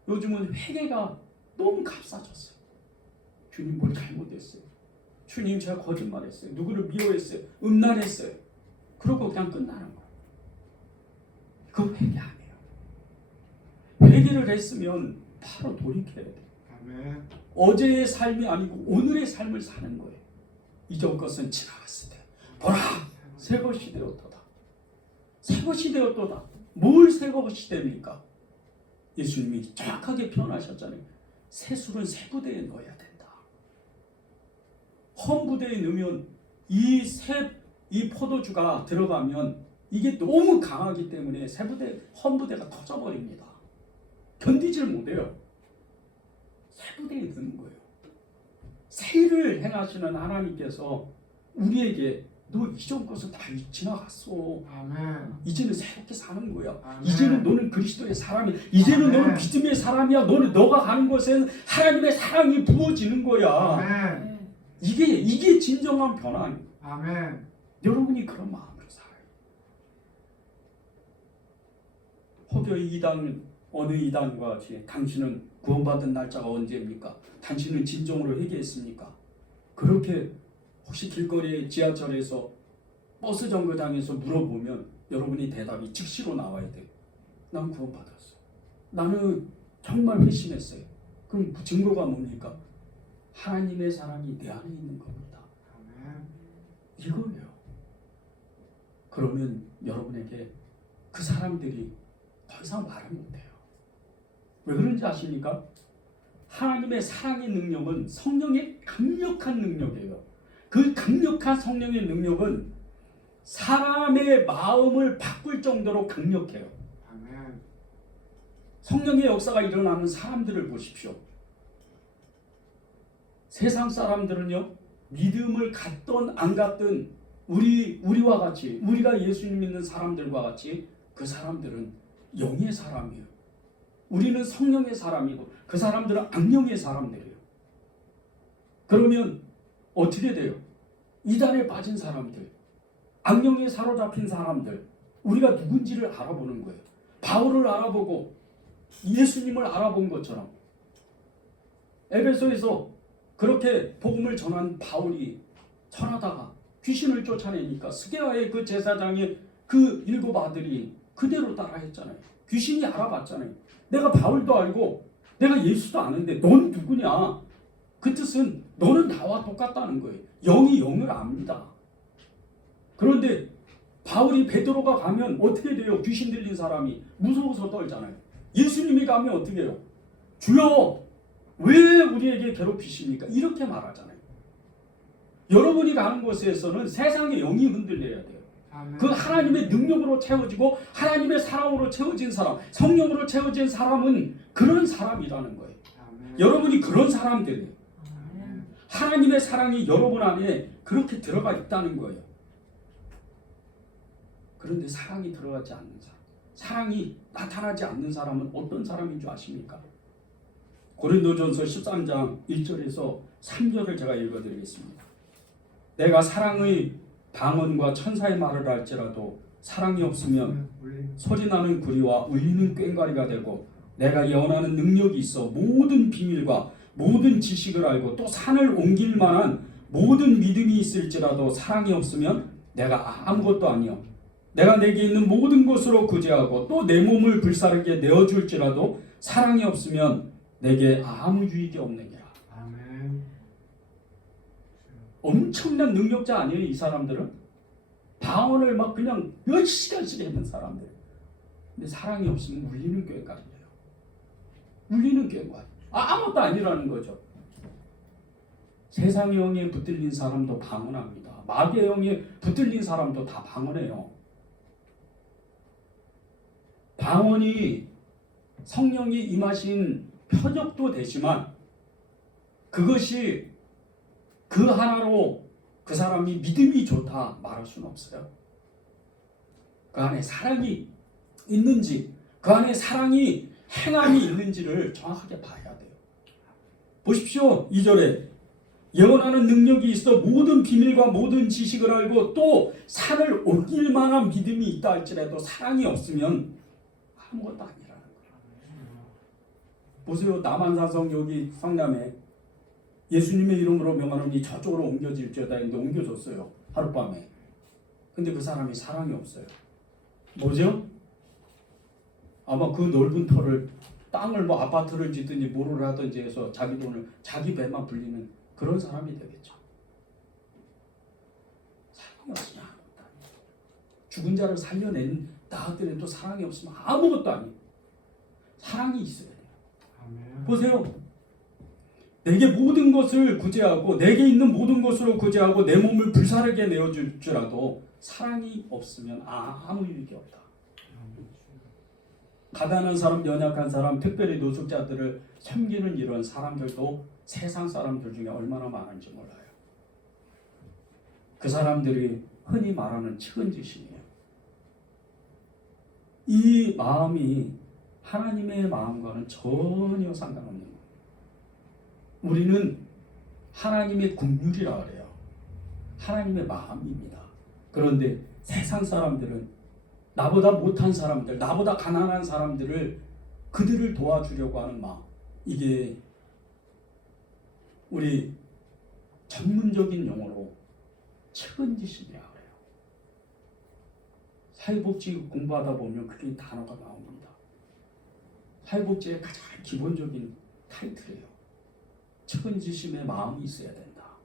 요즘은 회개가 너무 값싸졌어요. 주님 뭘 잘못했어요. 주님 제가 거짓말했어요. 누구를 미워했어요. 음란했어요. 그러고 그냥 끝나는 거예요. 그거 회개 안 해요. 회개를 했으면 바로 돌이켜야 돼요. 아멘. 어제의 삶이 아니고 오늘의 삶을 사는 거예요. 이전 것은 지나갔을 때 보라 새 것이 되었도다. 새 것이 되었도다. 뭘 새 것이 됩니까? 예수님이 정확하게 표현하셨잖아요. 새술은 새 부대에 넣어야 된다. 헌 부대에 넣으면 이 포도주가 들어가면 이게 너무 강하기 때문에 헌 부대가 터져버립니다. 견디질 못해요. 새 부대에 넣는 거예요. 새 일을 행하시는 하나님께서 우리에게 너 이전 것은 다 지나갔어. 아멘. 이제는 새롭게 사는 거야. 아멘. 이제는 너는 그리스도의 사람이야. 이제는 아멘. 너는 믿음의 사람이야. 너가 가는 곳에는 하나님의 사랑이 부어지는 거야. 아멘. 이게 진정한 변화. 아멘. 여러분이 그런 마음으로 살아요. 혹여 어느 이단과 같이 당신은 구원받은 날짜가 언제입니까? 당신은 진정으로 회개했습니까? 그렇게 혹시 길거리에 지하철에서 버스 정거장에서 물어보면 여러분이 대답이 즉시로 나와야 돼요. 난 구원받았어. 나는 정말 회심했어요. 그럼 증거가 뭡니까? 하나님의 사랑이 내 안에 있는 겁니다. 아멘. 이거예요. 그러면 여러분에게 그 사람들이 더 이상 말을 못해요. 왜 그런지 아십니까? 하나님의 사랑의 능력은 성령의 강력한 능력이에요. 그 강력한 성령의 능력은 사람의 마음을 바꿀 정도로 강력해요. 아멘. 성령의 역사가 일어나는 사람들을 보십시오. 세상 사람들은요, 믿음을 갖던 안 갖던 우리와 같이, 우리가 예수님 믿는 사람들과 같이 그 사람들은 영의 사람이에요. 우리는 성령의 사람이고 그 사람들은 악령의 사람들이에요. 그러면 어떻게 돼요? 이단에 빠진 사람들, 악령에 사로잡힌 사람들, 우리가 누군지를 알아보는 거예요. 바울을 알아보고 예수님을 알아본 것처럼 에베소에서 그렇게 복음을 전한 바울이 전하다가 귀신을 쫓아내니까 스게와의 그 제사장의 그 7 아들이 그대로 따라했잖아요. 귀신이 알아봤잖아요. 내가 바울도 알고 내가 예수도 아는데 넌 누구냐? 그 뜻은 너는 나와 똑같다는 거예요. 영이 영을 압니다. 그런데 바울이 베드로가 가면 어떻게 돼요? 귀신 들린 사람이 무서워서 떨잖아요. 예수님이 가면 어떻게 해요? 주여 왜 우리에게 괴롭히십니까? 이렇게 말하잖아요. 여러분이 가는 곳에서는 세상의 영이 흔들려야 돼요. 아멘. 그 하나님의 능력으로 채워지고 하나님의 사랑으로 채워진 사람, 성령으로 채워진 사람은 그런 사람이라는 거예요. 아멘. 여러분이 그런 사람들이에요. 아멘. 하나님의 사랑이 여러분 안에 그렇게 들어가 있다는 거예요. 그런데 사랑이 들어가지 않는 사람, 사랑이 나타나지 않는 사람은 어떤 사람인 줄 아십니까? 고린도전서 13장 1절에서 3절을 제가 읽어드리겠습니다. 내가 사랑의 방언과 천사의 말을 할지라도 사랑이 없으면 소리나는 구리와 울리는 꽹과리가 되고 내가 예언하는 능력이 있어 모든 비밀과 모든 지식을 알고 또 산을 옮길 만한 모든 믿음이 있을지라도 사랑이 없으면 내가 아무것도 아니요. 내가 내게 있는 모든 것으로 구제하고 또 내 몸을 불사르게 내어줄지라도 사랑이 없으면 내게 아무 유익이 없느니라. 아멘. 엄청난 능력자 아니에요, 이 사람들은? 방언을 막 그냥 몇 시간씩 하는 사람들. 근데 사랑이 없으면 울리는 꽹과리예요. 울리는 꽹과리. 아무것도 아니라는 거죠. 세상의 영에 붙들린 사람도 방언합니다. 마귀의 영에 붙들린 사람도 다 방언해요. 방언이 성령이 임하신 표적도 되지만 그것이 그 하나로 그 사람이 믿음이 좋다 말할 수는 없어요. 그 안에 사랑이 있는지, 그 안에 사랑이 행함이 있는지를 정확하게 봐야 돼요. 보십시오. 2절에 예언하는 능력이 있어 모든 비밀과 모든 지식을 알고 또 산을 옮길 만한 믿음이 있다 할지라도 사랑이 없으면 아무것도 아니라는 거예요. 보세요. 남한사성 여기 성남에 예수님의 이름으로 명하노니 저쪽으로 옮겨질지어다 했는데 옮겨졌어요. 하룻밤에. 근데 그 사람이 사랑이 없어요. 뭐죠? 아마 그 넓은 터를 땅을 뭐 아파트를 짓든지 뭐를 하든지 해서 자기 돈을 자기 배만 불리는 그런 사람이 되겠죠. 사랑이 없으면 아무것도 아니에요. 죽은 자를 살려낸 나하더라도 사랑이 없으면 아무것도 아니에요. 사랑이 있어야 돼요. 아멘. 보세요. 내게 모든 것을 구제하고 내게 있는 모든 것으로 구제하고 내 몸을 불사르게 내어줄 줄라도 사랑이 없으면 아무 일이 없다. 가난한 사람, 연약한 사람, 특별히 노숙자들을 섬기는 이런 사람들도 세상 사람들 중에 얼마나 많은지 몰라요. 그 사람들이 흔히 말하는 측은지심이에요. 이 마음이 하나님의 마음과는 전혀 상관없는 거예요. 우리는 하나님의 긍휼이라 그래요. 하나님의 마음입니다. 그런데 세상 사람들은 나보다 못한 사람들, 나보다 가난한 사람들을 그들을 도와주려고 하는 마음, 이게 우리 전문적인 용어로 측은지심이라고 해요. 사회복지 공부하다 보면 그게 단어가 나옵니다. 사회복지의 가장 기본적인 타이틀이에요. 측은지심의 마음이 있어야 된다.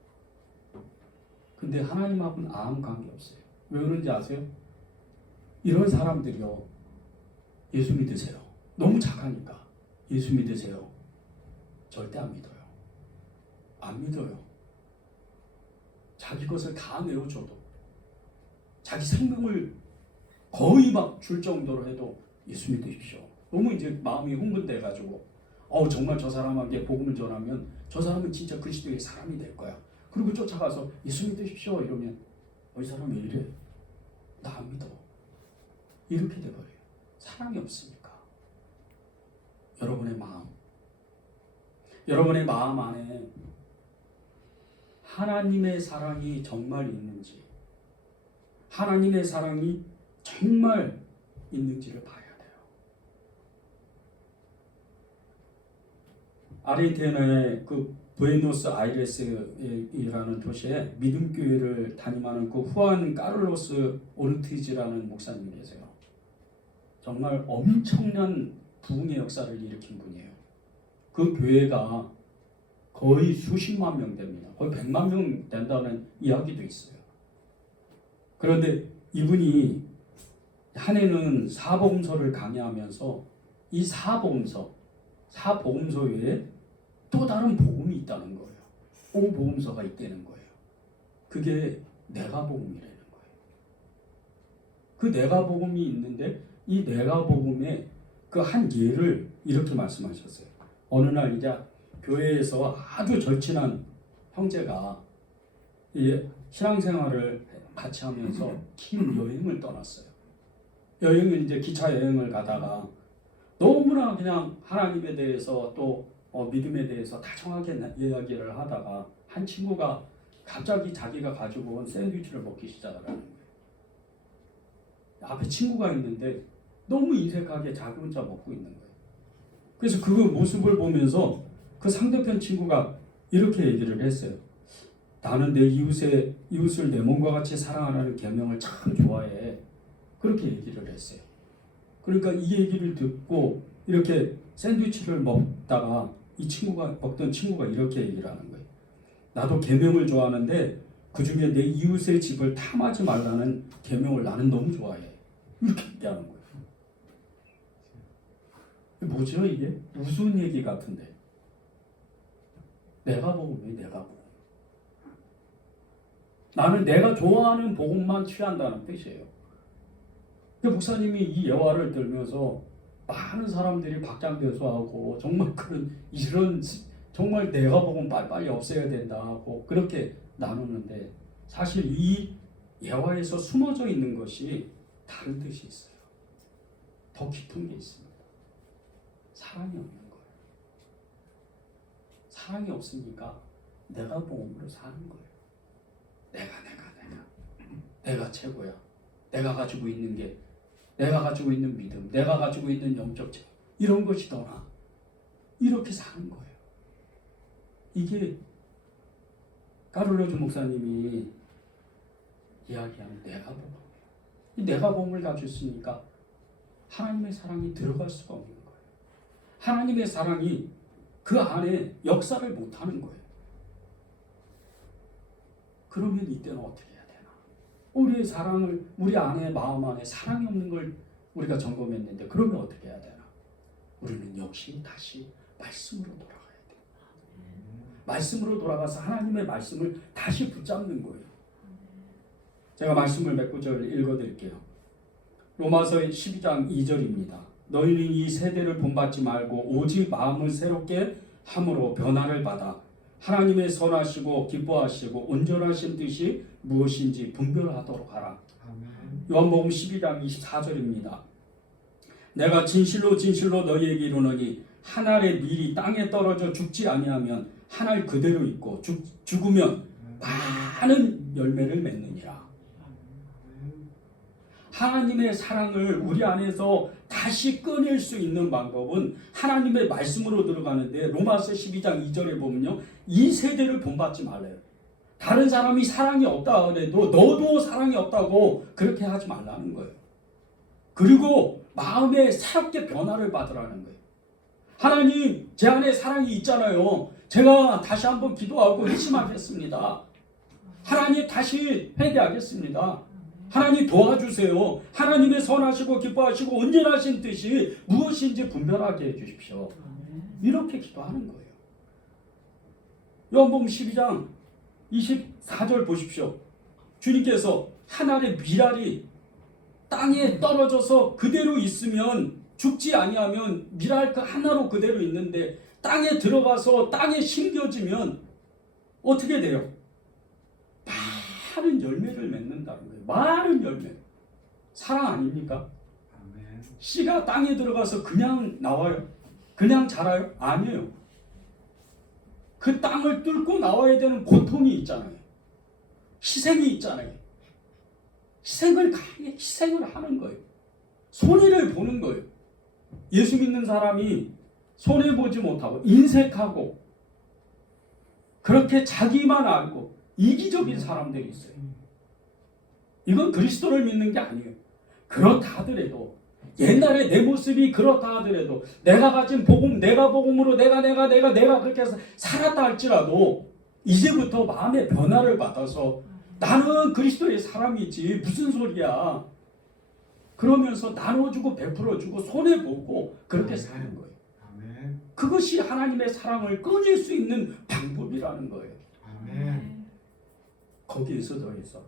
근데 하나님하고는 아무 관계 없어요. 왜 그런지 아세요? 이런 사람들이요, 예수 믿으세요. 너무 착하니까 예수 믿으세요. 절대 안 믿어요. 안 믿어요. 자기 것을 다 내어줘도, 자기 생명을 거의 막 줄 정도로 해도 예수 믿으십시오. 너무 이제 마음이 흥분돼가지고 정말 저 사람에게 복음을 전하면 저 사람은 진짜 그리스도의 사람이 될 거야. 그리고 쫓아가서 예수 믿으십시오 이러면 이 사람 왜 이래? 나 안 믿어. 이렇게 돼버려요. 사랑이 없으니까. 여러분의 마음 안에 하나님의 사랑이 정말 있는지, 하나님의 사랑이 정말 있는지를 봐야 돼요. 아르헨티나의 그 부에노스아이레스이라는 도시에 믿음교회를 담임하는 그 후안 카를로스 오르티즈라는 목사님이 계세요. 정말 엄청난 부흥의 역사를 일으킨 분이에요. 그 교회가 거의 수십만 명 됩니다. 거의 100만 명 된다는 이야기도 있어요. 그런데 이분이 한 해는 사복음서를 강의하면서 이 사복음서 외에 또 다른 복음이 있다는 거예요. 오복음서가 있다는 거예요. 그게 내가복음이라는 거예요. 그 내가복음이 있는데 이 내가복음의 그 한 예를 이렇게 말씀하셨어요. 어느 날 이제 교회에서 아주 절친한 형제가 이 신앙생활을 같이 하면서 긴 여행을 떠났어요. 여행을 이제 기차 여행을 가다가 너무나 그냥 하나님에 대해서 또 믿음에 대해서 다정하게 이야기를 하다가 한 친구가 갑자기 자기가 가지고 온 샌드위치를 먹기 시작하는 거예요. 앞에 친구가 있는데 너무 인색하게 자기 혼자 먹고 있는 거예요. 그래서 그 모습을 보면서 그 상대편 친구가 이렇게 얘기를 했어요. 나는 내 이웃을 내 몸과 같이 사랑하라는 계명을 참 좋아해. 그렇게 얘기를 했어요. 그러니까 이 얘기를 듣고 이렇게 샌드위치를 먹다가 먹던 친구가 이렇게 얘기를 하는 거예요. 나도 계명을 좋아하는데 그중에 내 이웃의 집을 탐하지 말라는 계명을 나는 너무 좋아해. 이렇게 얘기하는 거예요. 뭐죠 이게? 무슨 얘기 같은데. 내가 복음이 내가 복음. 나는 내가 좋아하는 복음만 취한다는 뜻이에요. 목사님이 이 예화를 들면서 많은 사람들이 박장대소하고 정말 이런 정말 내가 복음 빨리 없애야 된다 하고 그렇게 나누는데 사실 이 예화에서 숨어져 있는 것이 다른 뜻이 있어요. 더 깊은 게 있습니다. 사랑이 없는 거예요. 사랑이 없으니까 내가 복음으로 사는 거예요. 내가 최고야. 내가 가지고 있는 게, 내가 가지고 있는 믿음, 내가 가지고 있는 영적 체험, 이런 것이 더 나아. 이렇게 사는 거예요. 이게 카를로스 목사님이 이야기하는 내가 복음이에요. 이 내가 복음을 가졌으니까 하나님의 사랑이 들어갈 수가 없는 거예요. 하나님의 사랑이 그 안에 역사를 못하는 거예요. 그러면 이때는 어떻게 해야 되나? 우리 안에 마음 안에 사랑이 없는 걸 우리가 점검했는데 그러면 어떻게 해야 되나? 우리는 역시 다시 말씀으로 돌아가야 돼요. 말씀으로 돌아가서 하나님의 말씀을 다시 붙잡는 거예요. 제가 말씀을 몇 구절 읽어드릴게요. 로마서 12장 2절입니다. 너희는 이 세대를 본받지 말고 오직 마음을 새롭게 함으로 변화를 받아 하나님의 선하시고 기뻐하시고 온전하신 뜻이 무엇인지 분별하도록 하라. 아멘. 요한복음 12장 24절입니다. 내가 진실로 진실로 너희에게 이르노니 한 알의 밀이 땅에 떨어져 죽지 아니하면 한 알 그대로 있고 죽으면 많은 열매를 맺느니라. 하나님의 사랑을 우리 안에서 다시 꺼낼 수 있는 방법은 하나님의 말씀으로 들어가는데 로마서 12장 2절에 보면요. 이 세대를 본받지 말래요. 다른 사람이 사랑이 없다 그래도 너도 사랑이 없다고 그렇게 하지 말라는 거예요. 그리고 마음에 새롭게 변화를 받으라는 거예요. 하나님, 제 안에 사랑이 있잖아요. 제가 다시 한번 기도하고 회심하겠습니다. 하나님, 다시 회개하겠습니다. 하나님 도와주세요. 하나님의 선하시고 기뻐하시고 온전하신 뜻이 무엇인지 분별하게 해주십시오. 이렇게 기도하는 거예요. 요한복음 12장 24절 보십시오. 주님께서 한 알의 밀알이 땅에 떨어져서 그대로 있으면 죽지 아니하면 밀알 그 하나로 그대로 있는데 땅에 들어가서 땅에 심겨지면 어떻게 돼요? 많은 열매를 맺는다는 거예요. 많은 열매. 사랑 아닙니까? 아멘. 씨가 땅에 들어가서 그냥 나와요? 그냥 자라요? 아니에요. 그 땅을 뚫고 나와야 되는 고통이 있잖아요. 희생이 있잖아요. 희생을 하는 거예요. 손해를 보는 거예요. 예수 믿는 사람이 손해보지 못하고 인색하고 그렇게 자기만 알고 이기적인 사람들이 있어요. 이건 그리스도를 믿는 게 아니에요. 그렇다 하더라도 옛날에 내 모습이 그렇다 하더라도 내가 가진 복음, 내가 복음으로 내가 그렇게 해서 살았다 할지라도 이제부터 마음의 변화를 받아서 나는 그리스도의 사람이지 무슨 소리야. 그러면서 나눠주고 베풀어주고 손해보고 그렇게 사는 거예요. 아멘. 그것이 하나님의 사랑을 꺼낼 수 있는 방법이라는 거예요. 아멘. 거기에서 더해서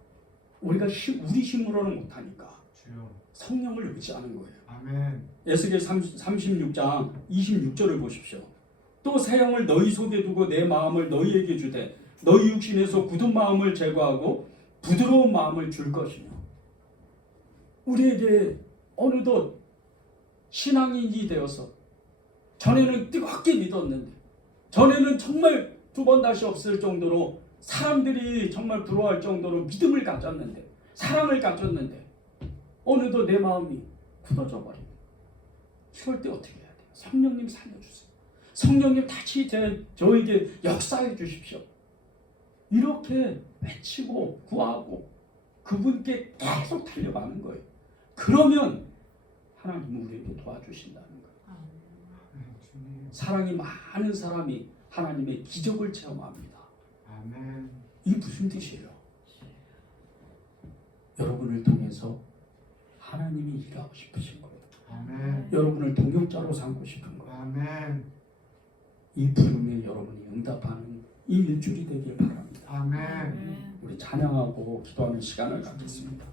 우리가 우리 힘으로는 못하니까 주여. 성령을 의지하는 거예요. 아멘. 에스겔 36장 26절을 보십시오. 또 새 영을 너희 속에 두고 내 마음을 너희에게 주되 너희 육신에서 굳은 마음을 제거하고 부드러운 마음을 줄 것이며 우리에게 어느덧 신앙인이 되어서 전에는 뜨겁게 믿었는데 전에는 정말 두 번 다시 없을 정도로 사람들이 정말 부러워할 정도로 믿음을 가졌는데 사랑을 가졌는데 어느덧 내 마음이 굳어져 버리고 이럴 때 어떻게 해야 돼요? 성령님 살려주세요. 성령님 다시 저에게 역사해 주십시오. 이렇게 외치고 구하고 그분께 계속 달려가는 거예요. 그러면 하나님은 우리에게 도와주신다는 거예요. 주님. 사랑이 많은 사람이 하나님의 기적을 체험합니다. 아멘. 이게 무슨 뜻이에요? 여러분을 통해서 하나님이 일하고 싶으신 거예요. 아멘. 여러분을 동역자로 삼고 싶은 거예요. 아멘. 이 부름에 여러분이 응답하는 이 일주일이 되길 바랍니다. 아멘. 우리 찬양하고 기도하는 시간을 갖겠습니다.